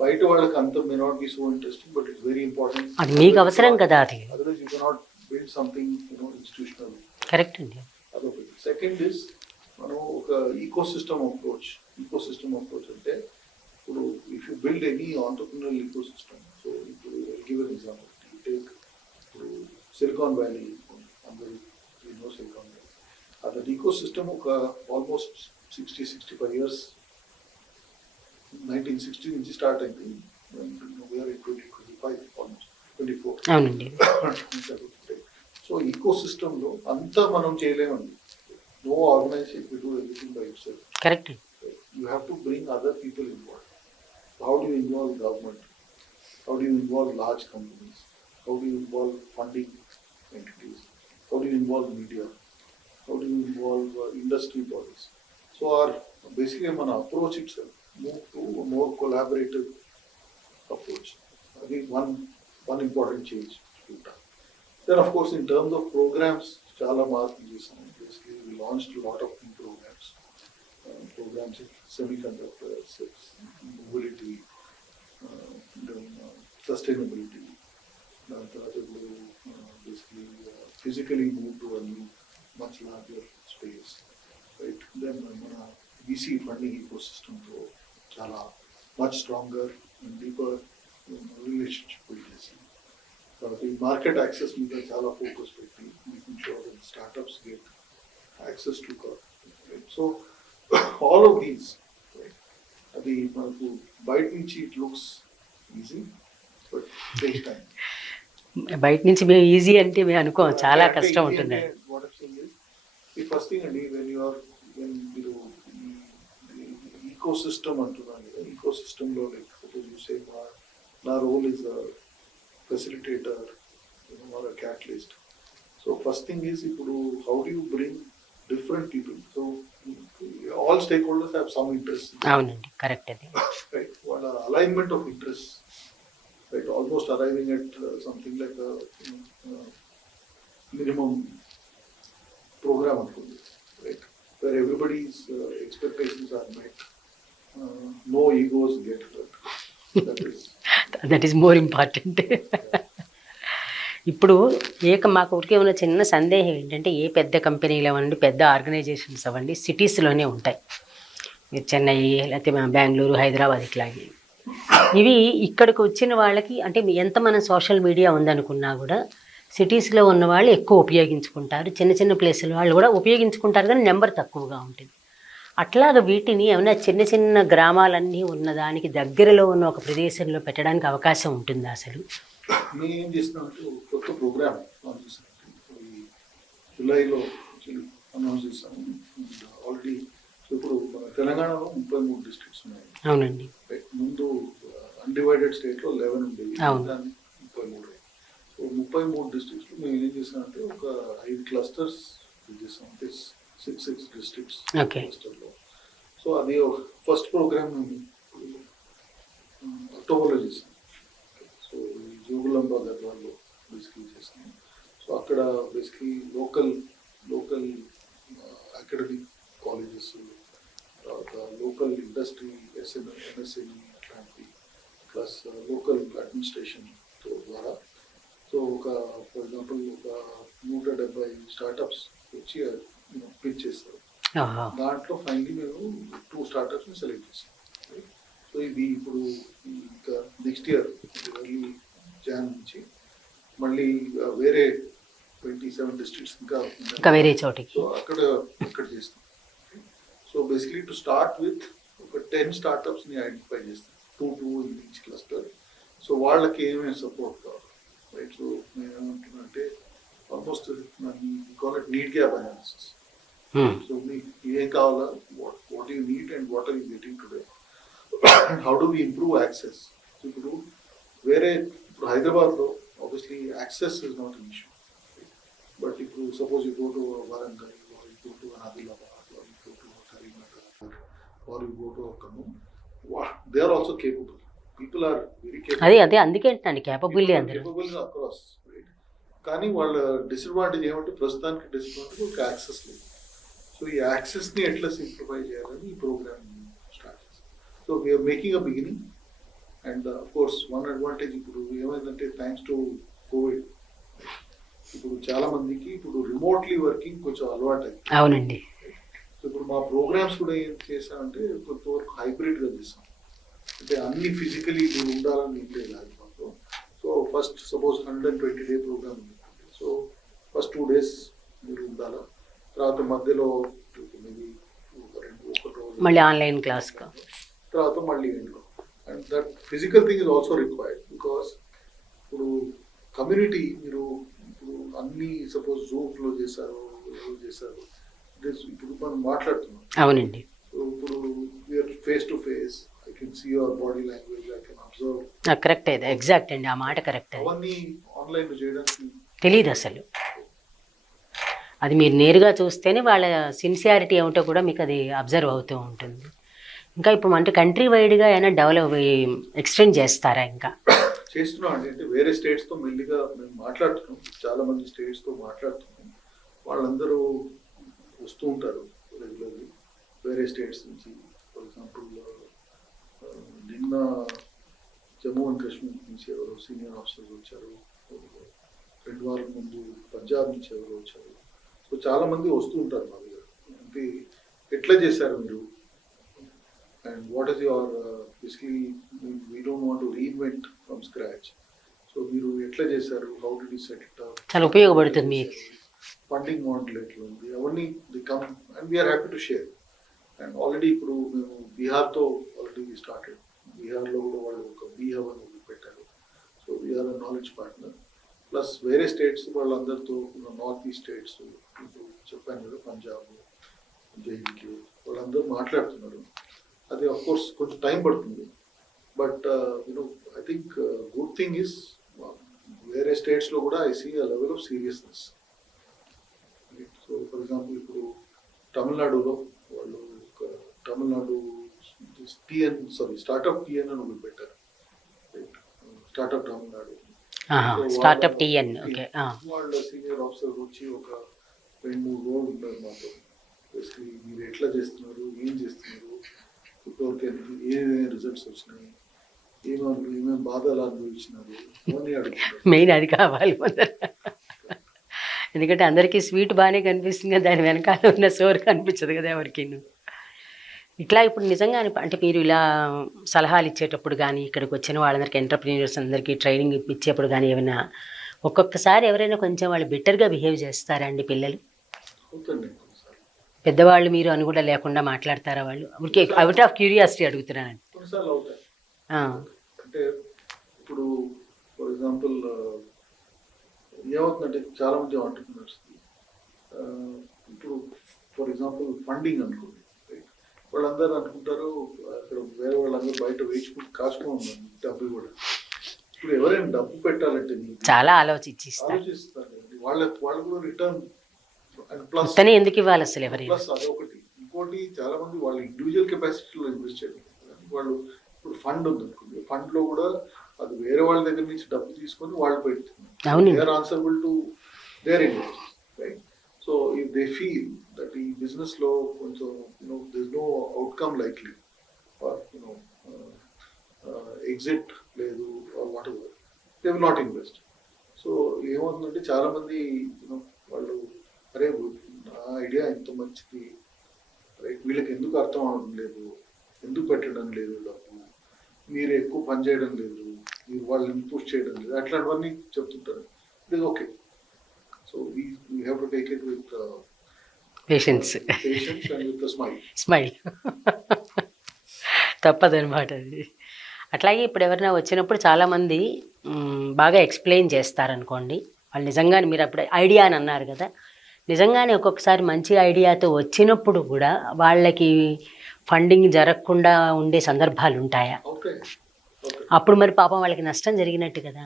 బయట వాళ్ళకి అంత may not be so interesting, but it's very important. అది మీకు అవసరం కదా అది. Otherwise you cannot build something institutional. Correct అండి. అదొకటి. సెకండ్ ఇస్ మనం ఒక ఈకో సిస్టమ్ అప్రోచ్ అంటే ఇప్పుడు if you build any entrepreneurial ecosystem, so ఇప్పుడు give an example, you take ఇప్పుడు సిలికాన్ వ్యాలీ, అందరూ సిలికాన్ వ్యాలీ, అది ఈకో సిస్టమ్ ఒక ఆల్మోస్ట్ 60-65 ఇయర్స్, 1960 నుంచి స్టార్ట్ అయింది. We are in 2025, almost 24. అవునండి. సో ఈకో సిస్టంలో అంతా మనం చేయలేమండి. No organization will do everything by itself. Correct. You have to bring other people involve. How do you involve government, how do you involve large companies, how do you involve funding entities, how do you involve media, how do you involve industry bodies? So our basically మన approach itself move to a more collaborative approach. I think one important change. Then of course in terms of programs చాలా మార్పులు చేసాం. Basically we launched a lot of new programs in semiconductors, mobility, sustainability. దాని తర్వాత ఇప్పుడు basically physically move to a new much larger space, right? Then మన VC funding ecosystem తో చాలా much stronger and deeper relationship build చేసాం. తర్వాత ఈ market access మీద చాలా ఫోకస్ పెట్టి making sure that startups get access to right? So all of these, right? అది మనకు బయట నుంచి it looks easy but takes time. బయట నుంచి మేము ఈజీ అంటే మేము అనుకోం, చాలా కష్టం ఉంటుంది. ఈ ఫస్ట్ థింగ్ అండి, when మీరు ఈకో సిస్టమ్ అంటున్నాను కదా, ఈకో సిస్టంలో లైక్ సపోజ్ యూ సే నా role is facilitator or a catalyst. So first thing is ఇప్పుడు how do you bring different people. So all stakeholders have some interest. అవునండి, కరెక్ట్. అది రైట్, వాళ్ళ alignment of interest, right, almost arriving at something like a minimum program, right, where everybody's expectations are met, no egos get hurt. That is more important. ఇప్పుడు మాకు ఊరికే ఉన్న చిన్న సందేహం ఏంటంటే, ఏ పెద్ద కంపెనీలు అవ్వండి, పెద్ద ఆర్గనైజేషన్స్ అవ్వండి, సిటీస్లోనే ఉంటాయి. మీరు చెన్నై లేకపోతే బెంగళూరు, హైదరాబాద్ ఇట్లాగే ఇవి ఇక్కడికి వచ్చిన వాళ్ళకి అంటే ఎంత మనం సోషల్ మీడియా ఉందనుకున్నా కూడా సిటీస్లో ఉన్న వాళ్ళు ఎక్కువ ఉపయోగించుకుంటారు. చిన్న చిన్న ప్లేసుల వాళ్ళు కూడా ఉపయోగించుకుంటారు, కానీ నెంబర్ తక్కువగా ఉంటుంది. అట్లాగా వీటిని ఏమైనా చిన్న చిన్న గ్రామాలన్నీ ఉన్నదానికి దగ్గరలో ఉన్న ఒక ప్రదేశంలో పెట్టడానికి అవకాశం ఉంటుందా అసలు? మేము ఏం చేస్తున్నామంటే కొత్త ప్రోగ్రామ్ జూలైలో అనౌన్స్ చేస్తాము. ఆల్రెడీ ఇప్పుడు తెలంగాణలో 33 డిస్ట్రిక్ట్స్ ఉన్నాయి. అవునండి. ముందు అన్డివైడెడ్ స్టేట్లో 11 ఉండేవి, 33. సో 33 డిస్ట్రిక్ట్స్లో మేము ఏం చేసామంటే ఒక 5 క్లస్టర్స్ చేసాం, అంటే 6 డిస్ట్రిక్ట్స్ క్లస్టర్లో. సో అది ఫస్ట్ ప్రోగ్రామ్ మేము అక్టోబర్లో చేసాం. సో జోగులాంబ గద్వాల్లో బేసిక్లీ చేసాము. సో అక్కడ బేసిక్లీ లోకల్ అకాడమిక్ కాలేజెస్, తర్వాత లోకల్ ఇండస్ట్రీ, ఎంఎస్ఎంఈ అట్లాంటివి, ప్లస్ లోకల్ అడ్మినిస్ట్రేషన్ ద్వారా. సో ఒక ఫర్ ఎగ్జాంపుల్ ఒక వచ్చి పిచ్ చేస్తారు. ఓహో. దాంట్లో ఫైనలీ మేము 2 స్టార్టప్స్ని సెలెక్ట్ చేస్తాం. సో ఇది ఇప్పుడు ఇంకా నెక్స్ట్ ఇయర్ ఎర్లీ జాన్ నుంచి మళ్ళీ వేరే 27 డిస్ట్రిక్ట్స్ ఇంకా వేరే చోటికి, సో అక్కడ చేస్తాం. So basically to start with ఒక 10 స్టార్టప్స్ని ఐడెంటిఫై చేస్తాం, 2 ఇన్ ఈచ్ క్లస్టర్. సో వాళ్ళకి ఏమేమి సపోర్ట్ కావాలి, రైట్. సో నేను ఏమంటున్నానంటే almost need gap analysis. So మీకు ఏం కావాలా, what you need and what are you getting today, how do we improve access. ఇప్పుడు హైదరాబాద్లో obviously access is not an issue. But if you suppose you go to Mahankali or you go to Hyderabad or you go to Hyderabad or you go to Kannur, they are also capable. People are very capable. అదే అందుకే అండి capable అందరూ capable across, right? కానీ వాళ్ళ disadvantage ఏమంటే ప్రస్తుతానికి disadvantage ఒక access లేదు. సో ఈ యాక్సెస్ని ఎట్లా సింప్లిఫై చేయాలని ఈ ప్రోగ్రామ్ స్టార్ట్ చేస్తాం. So we are making a beginning and of course one advantage ఇప్పుడు ఏమైందంటే థ్యాంక్స్ టు కోవిడ్ ఇప్పుడు చాలా మందికి ఇప్పుడు రిమోట్లీ వర్కింగ్ కొంచెం అలవాటు అయింది. అవునండి. ఇప్పుడు మా ప్రోగ్రామ్స్ కూడా ఏం చేసామంటే కొంతవరకు హైబ్రిడ్గా చేస్తాం. అంటే అన్ని ఫిజికలీ మీరు ఉండాలని ఏం లేదు హైదరాబాద్లో. So first suppose 120 day program ఉంది. సో ఫస్ట్ 2 days మీరు ఉండాలా, తర్వాత మధ్యలో మేబీ ఒక రోజు మళ్ళీ ఆన్లైన్ క్లాస్, తర్వాత మళ్ళీ ఇంట్లో. And that physical thing is also required because ఇప్పుడు కమ్యూనిటీ మీరు అన్ని సపోజ్ జూమ్లో చేశారు ఇప్పుడు మనం మాట్లాడుతున్నాం. అవునండి. సో ఇప్పుడు we are face to face, I can see your body language, I can observe. Correct, exact అండి, ఆ మాట కరెక్ట్. అవన్నీ ఆన్లైన్ చేయడానికి తెలియదు అసలు. అది మీరు నేరుగా చూస్తేనే వాళ్ళ సిన్సియారిటీ ఏమిటో కూడా మీకు అది అబ్జర్వ్ అవుతూ ఉంటుంది. ఇంకా ఇప్పుడు అంటే కంట్రీ వైడ్గా ఏమైనా డెవలప్ ఎక్స్టెండ్ చేస్తారా? ఇంకా చేస్తున్నాం అండి. అంటే వేరే స్టేట్స్తో మెల్లిగా మేము మాట్లాడుతున్నాం, చాలా మంది స్టేట్స్తో మాట్లాడుతున్నాం. వాళ్ళందరూ వస్తూ ఉంటారు రెగ్యులర్లీ వేరే స్టేట్స్ నుంచి. ఫర్ ఎగ్జాంపుల్ నిన్న జమ్మూ అండ్ కాశ్మీర్ నుంచి ఎవరు సీనియర్ ఆఫీసర్స్ వచ్చారు, 2 వారాల ముందు పంజాబ్ నుంచి ఎవరు వచ్చారు. సో చాలా మంది వస్తూ ఉంటారు మా దగ్గర. అంటే ఎట్లా చేశారు మీరు, and what is your basically we don't want to reinvent from scratch. So మీరు ఎట్లా చేశారు, how did you set it up, చాలా ఉపయోగపడుతుంది మీకు. ఫండింగ్ మోడల్ ఎట్లా ఉంది, అవన్నీ they come and we are happy to share. And already ఇప్పుడు మేము బీహార్తో ఆల్రెడీ స్టార్టెడ్. బీహార్లో కూడా వాళ్ళు ఒక బీహార్ అని పెట్టారు. So we are knowledge partner. Plus వేరే స్టేట్స్ వాళ్ళందరితో నార్త్ ఈస్ట్ స్టేట్స్ ఇప్పుడు చెప్పాను కదా, పంజాబ్, జేఎన్కే, వాళ్ళందరూ మాట్లాడుతున్నారు. అది ఆఫ్ కోర్స్ కొంచెం టైం పడుతుంది. But I think good thing is వేరే స్టేట్స్లో కూడా I see a level of seriousness. So for example ఇప్పుడు తమిళనాడులో వాళ్ళు తమిళనాడు స్టార్ట్అప్ టీఎన్ అని ఒకటి పెట్టారు, startup Tamil Nadu. Startup TN, okay. వాళ్ళ సీనియర్ ఆఫీసర్స్ వచ్చి ఒక 2-3 రోజులు ఉన్నారు మాతో. బేసిక్లీ మీరు ఎట్లా చేస్తున్నారు, ఏం చేస్తున్నారు, ఇప్పటివరకు ఏమేమి రిజల్ట్స్ వచ్చినాయి, ఏమేమి బాధలు అనుభవించినారు, అవన్నీ అడుగుతున్నారు. మెయిన్ అది కావాలి మొదలు. ఎందుకంటే అందరికీ స్వీట్ బాగానే కనిపిస్తుంది కదా, దాని వెనకాల ఉన్న స్టోర్ కనిపించదు కదా ఎవరికి. ఇట్లా ఇప్పుడు నిజంగా అంటే మీరు ఇలా సలహాలు ఇచ్చేటప్పుడు కానీ, ఇక్కడికి వచ్చిన వాళ్ళందరికీ ఎంటర్ప్రీనియర్స్ అందరికీ ట్రైనింగ్ ఇచ్చేప్పుడు కానీ ఏమైనా ఒక్కొక్కసారి ఎవరైనా కొంచెం వాళ్ళు బెటర్గా బిహేవ్ చేస్తారా అండి పిల్లలు? పెద్దవాళ్ళు మీరు అని కూడా లేకుండా మాట్లాడతారా వాళ్ళు? ఊరికే అవుట్ ఆఫ్ క్యూరియాసిటీ అడుగుతున్నానండి. కొన్నిసార్లు అవుతాయి. అంటే ఇప్పుడు ఫర్ ఎగ్జాంపుల్ ఏమవుతుందంటే చాలా మంది ఆంటర్ప్రినర్స్ ఇప్పుడు ఫర్ ఎగ్జాంపుల్ ఫండింగ్ అనుకోండి, వాళ్ళందరూ అనుకుంటారు అక్కడ వేరే వాళ్ళందరూ బయట వేసుకుంటూ కాసుకొని ఉన్నారు డబ్బు కూడా. ఇప్పుడు ఎవరైనా డబ్బు పెట్టాలంటే చాలా ఆలోచిస్తారు. వాళ్ళు కూడా రిటర్న్ అండ్ ప్లస్ ఎందుకు ఇవ్వాలి అసలు ఎవరైనా. ప్లస్ అదొకటి. ఇంకోటి చాలా మంది వాళ్ళ ఇండివిజువల్ కెపాసిటీలో ఇన్వెస్ట్ చేయాలి. వాళ్ళు ఇప్పుడు ఫండ్ ఉంది అనుకోండి, ఫండ్ లో కూడా అది వేరే వాళ్ళ దగ్గర నుంచి డబ్బు తీసుకొని వాళ్ళు పెడుతున్నారు. They are answerable to their invest, right? So if they feel that ఈ బిజినెస్ లో కొంచెం there is no outcome likely or exit లేదు or whatever, they will not invest. So ఏమవుతుందంటే చాలా మంది వాళ్ళు అరే ఐడియా ఎంత మంచిది, రైట్, వీళ్ళకి ఎందుకు అర్థం అవడం లేదు, ఎందుకు పెట్టడం లేదు డబ్బు, మీరు ఎక్కువ పని చేయడం లేదు, మీరు వాళ్ళని పుష్ చేయడం లేదు, అట్లాంటివన్నీ చెప్తుంటారు. It is okay. So we have to take it with patience and with smile. Smile తప్పదనమాట అది. అట్లాగే ఇప్పుడు ఎవరైనా వచ్చినప్పుడు చాలామంది బాగా ఎక్స్ప్లెయిన్ చేస్తారనుకోండి. వాళ్ళు నిజంగానే మీరు అప్పుడు ఐడియా అని అన్నారు కదా, నిజంగానే ఒక్కొక్కసారి మంచి ఐడియాతో వచ్చినప్పుడు కూడా వాళ్ళకి ఫండింగ్ జరగకుండా ఉండే సందర్భాలు ఉంటాయా? అప్పుడు మరి పాపం వాళ్ళకి నష్టం జరిగినట్టు కదా.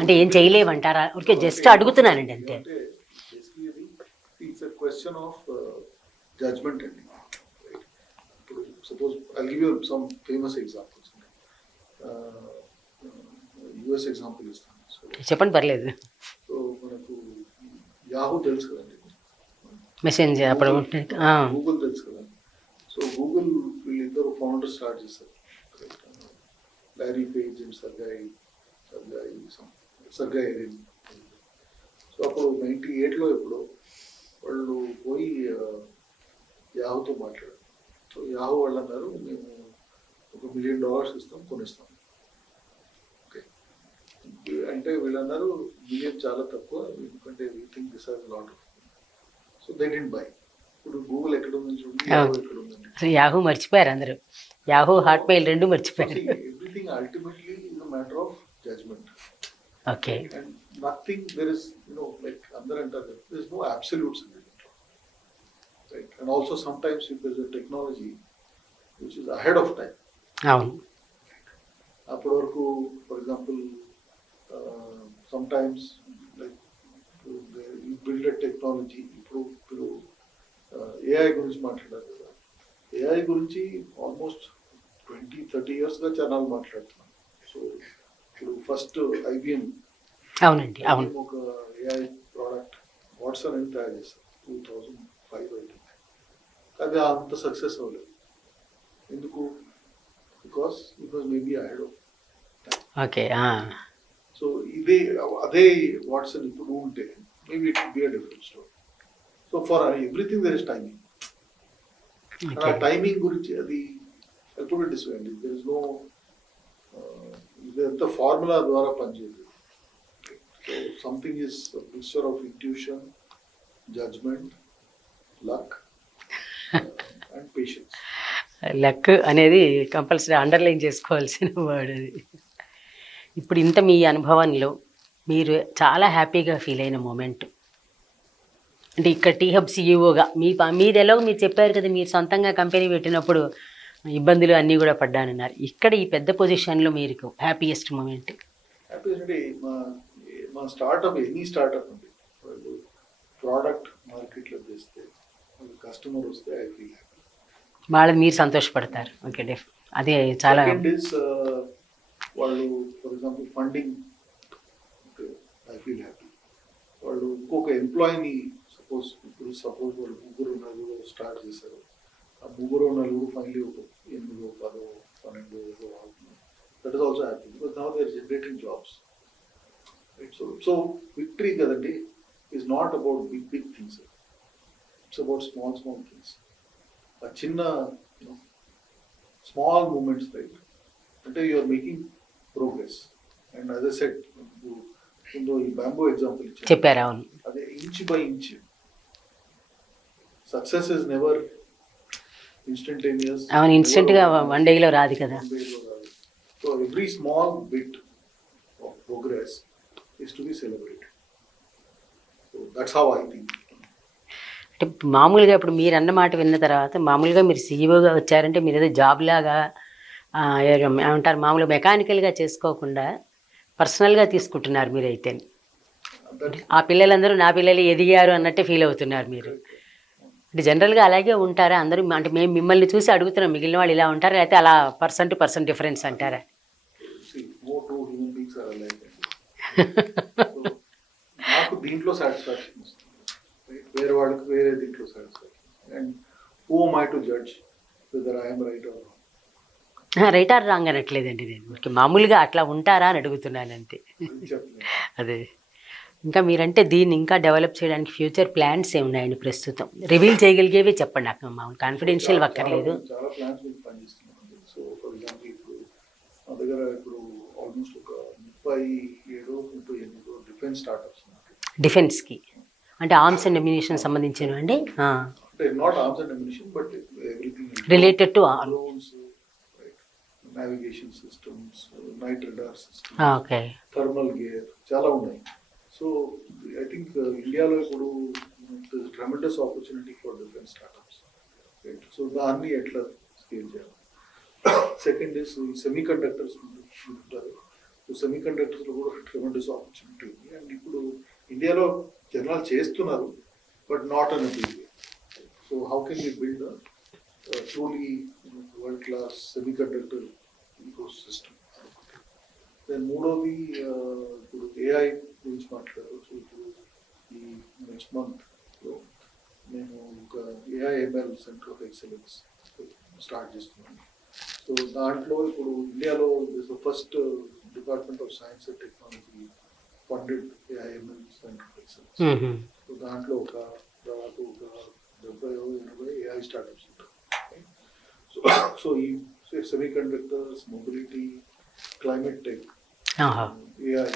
అంటే ఏం చేయలేమంటారా? ఊరికే జస్ట్ అడుగుతున్నానండి అంతే. It's a question of judgement అండి. ఇప్పుడు suppose I'll give you some famous examples. US example ఇస్తాను. చెప్పండి, పర్లేదు. సో మనకు యాహూ తెలుసు కదండి, మెసేజ్ అప్పుడు గూగుల్ తెలుసు కదా. సో గూగుల్ వీళ్ళిద్దరు ఫౌండర్ స్టార్ట్ చేశారు, Larry Page and Sergey Brin. So అప్పుడు 98లో ఎప్పుడు వాళ్ళు పోయి యాహూతో మాట్లాడారు. సో యాహూ వాళ్ళు అన్నారు, మేము $1 million ఇస్తాం, కొనిస్తాం. ఓకే, అంటే వీళ్ళు అన్నారు మిలియన్ చాలా తక్కువ, ఎందుకంటే we think this has lot of. So they didn't by. ఇప్పుడు గూగుల్ ఎక్కడ ఉంది చూడండి, యాహూ ఎక్కడ ఉందండి. యాహూ మర్చిపోయారు అందరూ, యాహూ హాట్మెయిల్ రెండు మర్చిపోయారు. Everything ultimately is a matter of judgment. Okay, and nothing there is, like అందరూ అంటారు, there is no absolutes in it, right. And also sometimes if there is a technology which is ahead of time, అవును, అప్పటి వరకు for example sometimes like you build a technology. ఇప్పుడు AI గురించి మాట్లాడారు కదా, AI గురించి almost 20-30 ఇయర్స్గా జనాలు మాట్లాడుతున్నాం. సో ఇప్పుడు ఫస్ట్ IBM, అవునండి, అవును, ఒక ఏఐ ప్రోడక్ట్ వాట్సన్ అని తయారు చేస్తారు 2005 అయితే. అది అంత సక్సెస్ అవ్వలేదు. ఎందుకు? Because it was maybe ahead of time. Okay. So అదే వాట్సన్ ఇప్పుడు ఉంటే maybe it be a different story. So for everything there is timing. ఆ టైమింగ్ గురించి అది ఎప్పుడు డిస్వేండి, దెర్ ఇస్ నో, ఇదంతా ఫార్ములా ద్వారా పనిచేయదు. So something is mixture of intuition, judgement, luck and patience. Luck అనేది కంపల్సరీ అండర్లైన్ చేసుకోవాల్సిన వర్డ్ అది. ఇప్పుడు ఇంత మీ అనుభవంలో మీరు చాలా హ్యాపీగా ఫీల్ అయిన మూమెంట్ అంటే ఇక్కడ టీ హబ్ సిఇఓగా మీది ఎలాగో మీరు చెప్పారు కదా, మీరు సొంతంగా కంపెనీ పెట్టినప్పుడు ఇబ్బందులు అన్నీ కూడా పడ్డానన్నారు. ఇక్కడ ఈ పెద్ద పొజిషన్లో మీరు హ్యాపీయెస్ట్ మూమెంట్? హ్యాపీయెస్ట్ అంటే మా స్టార్ట్అప్, ఎనీ స్టార్ట్అప్ అండి, వాళ్ళు ప్రోడక్ట్ మార్కెట్లో చేస్తే కస్టమర్ వస్తే ఐ ఫీల్ హ్యాపీ. వాళ్ళని మీరు సంతోషపడతారు. ఓకే, అదే చాలా. వాళ్ళు for example funding, I feel happy. వాళ్ళు ఇంకొక ఎంప్లాయీని సపోజ్ వాళ్ళు 3-4 స్టార్ట్ చేశారు, ఆ 3-4 ఫైనలీ ఒక 8-10-12 అవుతుంది. That is also happy because now they are generating jobs, right. So victory కదండి is not about big things, it's about small things. ఆ చిన్న స్మాల్ మూమెంట్స్, రైట్, అంటే you are making progress. And as I said, ఈ bamboo example చెప్పారు, అవును, అదే inch by inch. Success is never instantaneous. అవును, ఇన్స్టెంట్గా వన్ డేలో రాదు కదా. So every small bit of progress is to be celebrated. So that's how I think. అంటే మామూలుగా ఇప్పుడు మీరు అన్న మాట విన్న తర్వాత, మామూలుగా మీరు సీఈఓగా వచ్చారంటే మీరు ఏదో జాబ్ లాగా ఏమంటారు, మామూలుగా మెకానికల్గా చేసుకోకుండా పర్సనల్గా తీసుకుంటున్నారు మీరైతే. ఆ పిల్లలందరూ నా పిల్లలు ఎదిగారు అన్నట్టే ఫీల్ అవుతున్నారు మీరు. అంటే జనరల్గా అలాగే ఉంటారా అందరూ? అంటే మేము మిమ్మల్ని చూసి అడుగుతున్నాం, మిగిలిన వాళ్ళు ఇలా ఉంటారా, లేకపోతే అలా పర్సన్ టు పర్సన్ డిఫరెన్స్ అంటారా? నాకు దీంట్లో సాటిస్ఫాక్షన్ వస్తుంది, వేరే వాళ్ళకి వేరే దీంట్లో satisfaction. And who am I to judge whether I am right or wrong? Right or wrong అనట్లేదండి, నేను మామూలుగా అట్లా ఉంటారా అని అడుగుతున్నాను అంతే. అదే ఇంకా మీరంటే దీన్ని ఇంకా డెవలప్ చేయడానికి ఫ్యూచర్ ప్లాన్స్ ఏ ఉన్నాయండి ప్రస్తుతం? రివీల్ చేయగలిగేవి చెప్పండి నాకు, మామూలు కాన్ఫిడెన్షియల్ అక్కర్లేదు. చాలా ప్లాన్స్ మీద పనిచేస్తున్నాం. సో ఫర్ ఎగ్జాంపుల్ ఇప్పుడు మా దగ్గర ఇప్పుడు ఆల్మోస్ట్ ఒక 37-38 డిఫెన్స్ స్టార్ట్అప్స్ ఉన్నాయి. డిఫెన్స్కి అంటే ఆర్మ్స్ అండ్ అమ్యునిషన్ సంబంధించినవి అండి? అంటే not arms and ammunition but everything related to drones, navigation systems, night radar systems, okay, thermal gear చాలా ఉన్నాయి. సో ఐ థింక్ ఇండియాలో ఇప్పుడు tremendous opportunity for different startups, right? So దాన్ని ఎట్లా స్కేల్ చేయాలి. సెకండ్ ఇస్ సెమీ కండక్టర్స్ ఉంటారు. So సెమీ కండక్టర్స్లో కూడా ట్రెమెండస్ ఆపర్చునిటీ ఉంది. అండ్ ఇప్పుడు ఇండియాలో జనాలు చేస్తున్నారు but not an big way. So how can we build truly world class semi conductor ecosystem. Then మూడోది ఇప్పుడు ఏఐ గురించి మాట్లాడారు. సో ఇప్పుడు ఈ నెక్స్ట్ మంత్లో నేను ఒక AIML centre of excellence start చేస్తున్నాను. సో దాంట్లో ఇప్పుడు ఇండియాలో first department of science and technology funded AIML centre of excellence. So దాంట్లో ఒక 70-80 ఏఐ స్టార్ట్అప్స్ ఉంటాయి. సో ఈ semiconductors, mobility, climate tech, AI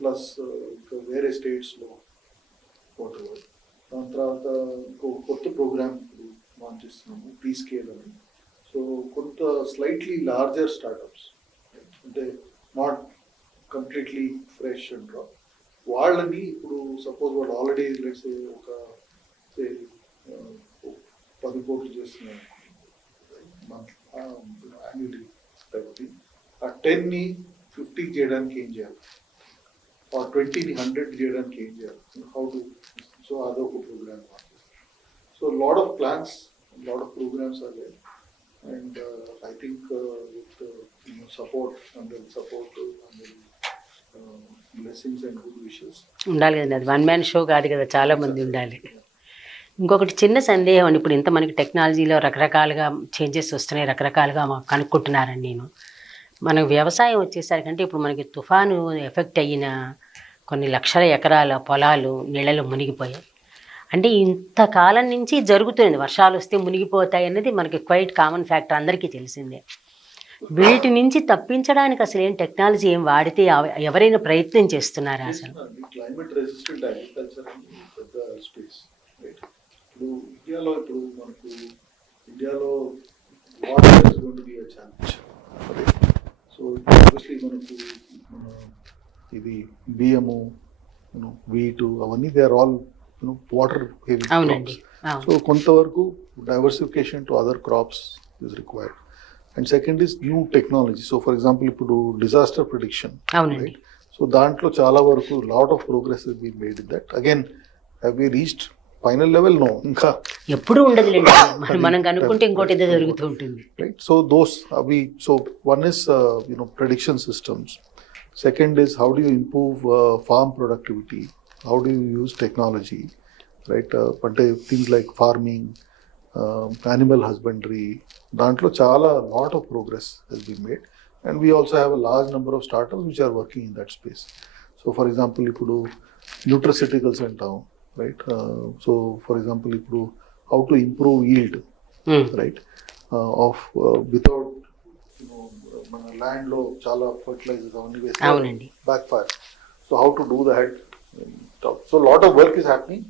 plus ఇంకా వేరే స్టేట్స్లో వాటర్. దాని తర్వాత ఇంకో కొత్త ప్రోగ్రామ్ ఇప్పుడు లాంచ్ చేస్తున్నాము, పీ స్కేల్ అని. సో కొంత స్లైట్లీ లార్జర్ స్టార్ట్అప్స్, అంటే నాట్ కంప్లీట్లీ ఫ్రెష్ అండ్ రా, వాళ్ళని ఇప్పుడు సపోజ్ వాళ్ళు ఆల్రెడీ లెట్స్ ఒక 10 కోట్లు చేస్తున్నారు యాన్యువల్లీ కాబట్టి ఆ 10ని 50 చేయడానికి ఏం చేయాలి, ఆ 20ని 100 చేయడానికి ఏం చేయాలి, హౌ టు. సో అదొక program. So lot of plans, lot of programs are there. And I think with support అందరి సపోర్ట్, అందరి బ్లెస్సింగ్స్ అండ్ గుడ్ విషెస్ ఉండాలి కదండి. అది వన్ మ్యాన్ షో కాదు కదా, చాలా మంది ఉండాలి. ఇంకొకటి చిన్న సందేహం అండి, ఇప్పుడు ఇంత మనకి టెక్నాలజీలో రకరకాలుగా చేంజెస్ వస్తున్నాయి, రకరకాలుగా కనుక్కుంటున్నారండి. నేను మన వ్యవసాయం వచ్చేసరికంటే ఇప్పుడు మనకి తుఫాను ఎఫెక్ట్ అయిన కొన్ని లక్షల ఎకరాల పొలాలు నీళ్ళలో మునిగిపోయాయి. అంటే ఇంతకాలం నుంచి జరుగుతుంది, వర్షాలు వస్తే మునిగిపోతాయి అన్నది మనకి క్వైట్ కామన్ ఫ్యాక్టర్, అందరికీ తెలిసిందే. వీటి నుంచి తప్పించడానికి అసలు ఏం టెక్నాలజీ ఏం వాడితే ఎవరైనా ప్రయత్నం చేస్తున్నారా అసలు? క్లైమేట్ రెసిస్టెంట్ అగ్రికల్చర్ అని పెద్ద స్పేస్, రైట్? ఇప్పుడు ఇండియాలో water is going to be a challenge. So obviously మనకు ఇది బియ్యము, వీటు, అవన్నీ they are all water heavy crops. So కొంతవరకు diversification to other crops is required. And second is new technology. So for example ఇప్పుడు disaster prediction, right? So దాంట్లో చాలా వరకు lot of progress has been made in that. Again have we reached final level? No, ఇంకా ఎప్పుడు ఉండదు, మనం కనుక్కుంటే ఇంకోటి ఏదో జరుగుతూ ఉంటుంది, రైట్? సో దోస్ అవి. So one is prediction systems. Second is how do you improve farm productivity, how do you use technology, right? అంటే things like farming, animal husbandry, దాంట్లో చాలా lot of progress has been made. And we also have a large number of startups which are working in that space. So for example ఇప్పుడు nutraceuticals అంటాం, right? So for example ఇప్పుడు how to improve yield, right? Of without మన ల్యాండ్లో చాలా fertilisers అవన్నీ వేస్తే back fire. So how to do that? So lot of work is happening,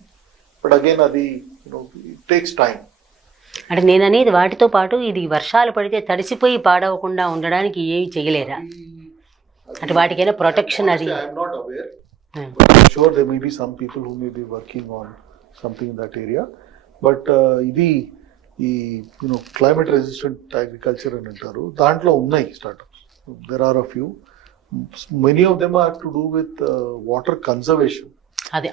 but again అది it takes time. అంటే నేను అనేది వాటితో పాటు ఇది వర్షాలు పడితే తడిసిపోయి పాడవకుండా ఉండడానికి ఏమి చేయలేరా? అంటే వాటికైనా ప్రొటెక్షన్ అది? I'm not aware, but I'm sure there may be some people who may be working on something in that area. But ఇది ఈ క్లైమేట్ రెసిస్టెంట్ అగ్రికల్చర్ అని అంటారు, దాంట్లో ఉన్నాయి startups. There are a few. Many of them are to do with water conservation.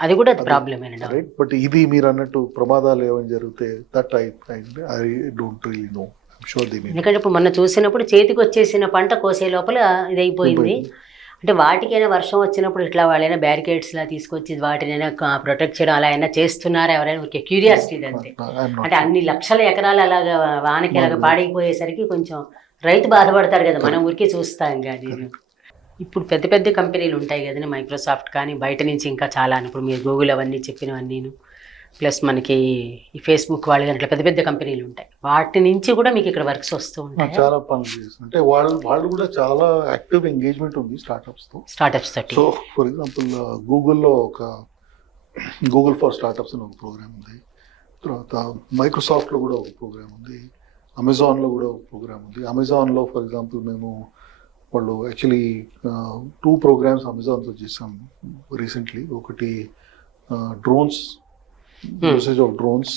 అది కూడా problem, right? But ఇది మీరు అన్నట్టు ప్రమాదాలు ఏమైనా జరిగితే that I don't really know. I'm sure they may. ఎందుకంటే ఇప్పుడు మొన్న చూసినప్పుడు చేతికి వచ్చేసిన పంట కోసే లోపల ఇదైపోయింది. అంటే వాటికైనా వర్షం వచ్చినప్పుడు ఇట్లా వాళ్ళైనా బ్యారికేడ్స్లా తీసుకొచ్చి వాటినైనా ప్రొటెక్ట్ చేయడం అలా అయినా చేస్తున్నారా ఎవరైనా? ఓకే, క్యూరియాసిటీ అంతే. అంటే అన్ని లక్షల ఎకరాలు అలాగా వానకి అలాగా పాడైపోయేసరికి కొంచెం రైతు బాధపడతాడు కదా, మనం ఊరికే చూస్తాం కానీ. ఇప్పుడు పెద్ద పెద్ద కంపెనీలు ఉంటాయి కదండి, మైక్రోసాఫ్ట్ కానీ బయట నుంచి ఇంకా చాలా, ఇప్పుడు మీరు గూగుల్ అవన్నీ చెప్పినవన్నీ, ప్లస్ మనకి ఈ ఫేస్బుక్ వాళ్ళు అట్లా పెద్ద పెద్ద కంపెనీలు ఉంటాయి, వాటి నుంచి కూడా మీకు ఇక్కడ వర్క్స్ వస్తూ ఉంటాయి. చాలా పనులు చేస్తారు, అంటే వాళ్ళు కూడా చాలా యాక్టివ్ ఎంగేజ్మెంట్ ఉంది స్టార్ట్అప్స్ తోటి. సో ఫర్ ఎగ్జాంపుల్ గూగుల్లో ఒక గూగుల్ ఫర్ స్టార్ట్అప్స్ అని ఒక ప్రోగ్రామ్ ఉంది, తర్వాత మైక్రోసాఫ్ట్లో కూడా ఒక ప్రోగ్రామ్ ఉంది, అమెజాన్లో కూడా ఒక ప్రోగ్రామ్ ఉంది. అమెజాన్లో ఫర్ ఎగ్జాంపుల్ మేము వాళ్ళు యాక్చువల్లీ 2 ప్రోగ్రామ్స్ అమెజాన్తో చేసాం రీసెంట్లీ. ఒకటి drones, usage of drones,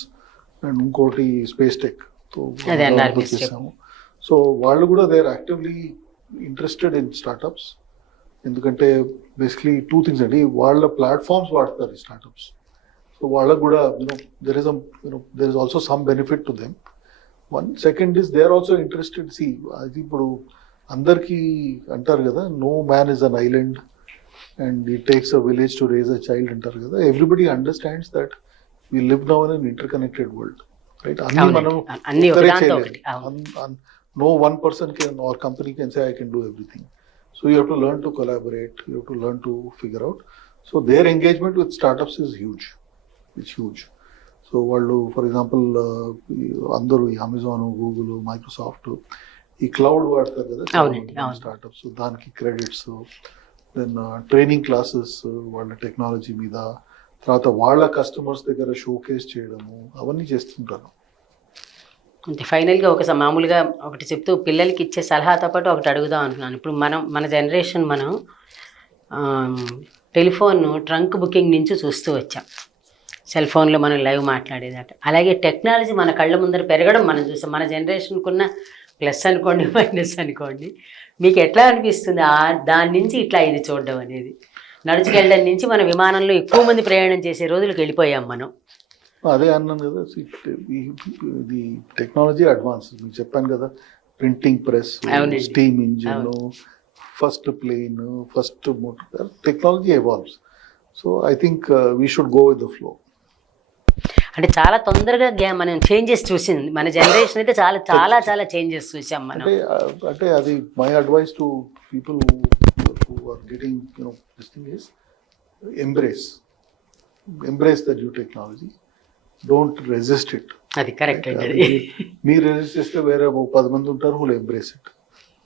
and ఇంకోటి స్పేస్ టెక్ చేసాము. సో వాళ్ళు కూడా they are actively interested in startups. ఎందుకంటే బేసిక్లీ 2 థింగ్స్ అండి, వాళ్ళ ప్లాట్ఫామ్స్ వాడతారు ఈ స్టార్ట్అప్స్. సో వాళ్ళకు కూడా there is also some benefit to them. One second is they are also interested. అది ఇప్పుడు అందరికీ అంటారు కదా, no man is an island and it takes a village to raise a child అంటారు కదా. Everybody understands that we live now in an interconnected world, right? అన్ని మనం no one person can or company can say I can do everything. So you have to learn to collaborate, you have to learn to figure out. So their engagement with startups is huge. It's huge. So వాళ్ళు for example అందరూ ఈ Amazon, Google, Microsoft ఈ cloud వాడతారు కదా startups, దానికి credits, then training classes వాళ్ళ technology మీద, తర్వాత వాళ్ళ కస్టమర్స్ దగ్గర షోకేస్ చేయడము, అవన్నీ చేస్తుంటారు. అంటే ఫైనల్గా మామూలుగా ఒకటి చెప్తూ పిల్లలకి ఇచ్చే సలహాతో పాటు ఒకటి అడుగుదాం అనుకున్నాను. ఇప్పుడు మన జనరేషన్ టెలిఫోన్ ట్రంక్ బుకింగ్ నుంచి చూస్తూ వచ్చాం, సెల్ ఫోన్లో మనం లైవ్ మాట్లాడేదట. అలాగే టెక్నాలజీ మన కళ్ళ ముందర పెరగడం మనం చూసాం. మన జనరేషన్కున్న ప్లస్ అనుకోండి, మైనస్ అనుకోండి, మీకు ఎట్లా అనిపిస్తుంది దాని నుంచి ఇట్లా ఇది చూడడం అనేది? నడుచుకెళ్ళడం నుంచి మన విమానంలో ఎక్కువ మంది ప్రయాణం చేసే రోజులకు వెళ్ళిపోయాం మనం. అదే అన్నాను కదా, ఇది టెక్నాలజీ అడ్వాన్స్. మీకు చెప్పాను కదా, printing press, steam engine, first plane, first motor, technology evolves. So I think we should go with the flow. అంటే చాలా తొందరగా మనం చేంజెస్ చూసింది మన జనరేషన్ అయితే, చాలా చాలా చాలా చేంజెస్ చూసాం మనం. అంటే అది my advice to people who are getting this thing is embrace the new technology. Don't resist it. అది కరెక్ట్ అండి. మీరు రెసిస్ట్ చేస్తే వేరే 10 మంది ఉంటారు who will embrace it.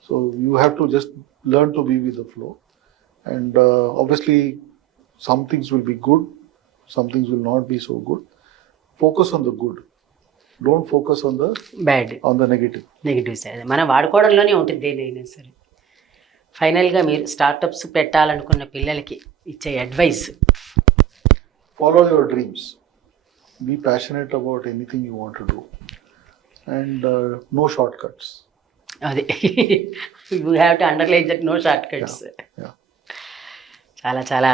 So you have to just learn to be with the flow. And obviously some things will be good, some things will not be so good. Focus on the good, don't focus on the bad, on the negative side. మనం వాడుకోవడంలోనే ఉంటుంది దేనైనా సరే. ఫైనల్గా మీరు startups పెట్టాలనుకున్న పిల్లలకి ఇచ్చే advice? Follow your dreams. Be passionate about anything you want to do, and no shortcuts. You have to underline that, no shortcuts. Yeah. చాలా చాలా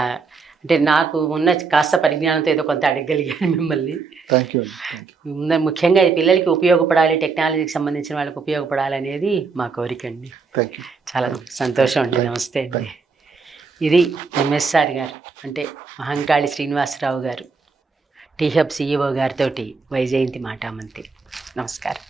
అంటే నాకు ఉన్న కాస్త పరిజ్ఞానంతో ఏదో కొంత అడగగలిగాను మిమ్మల్ని. Thank you. ముఖ్యంగా పిల్లలకి ఉపయోగపడాలి, టెక్నాలజీకి సంబంధించిన వాళ్ళకి ఉపయోగపడాలి అనేది మా కోరిక అండి. Thank you. చాలా సంతోషం అండి. నమస్తే అండి. ఇది ఎంఎస్ఆర్ గారు, అంటే మహంకాళి శ్రీనివాసరావు గారు, టీ హబ్ CEO గారితో వైజయంతి మాటామంతి. నమస్కారం.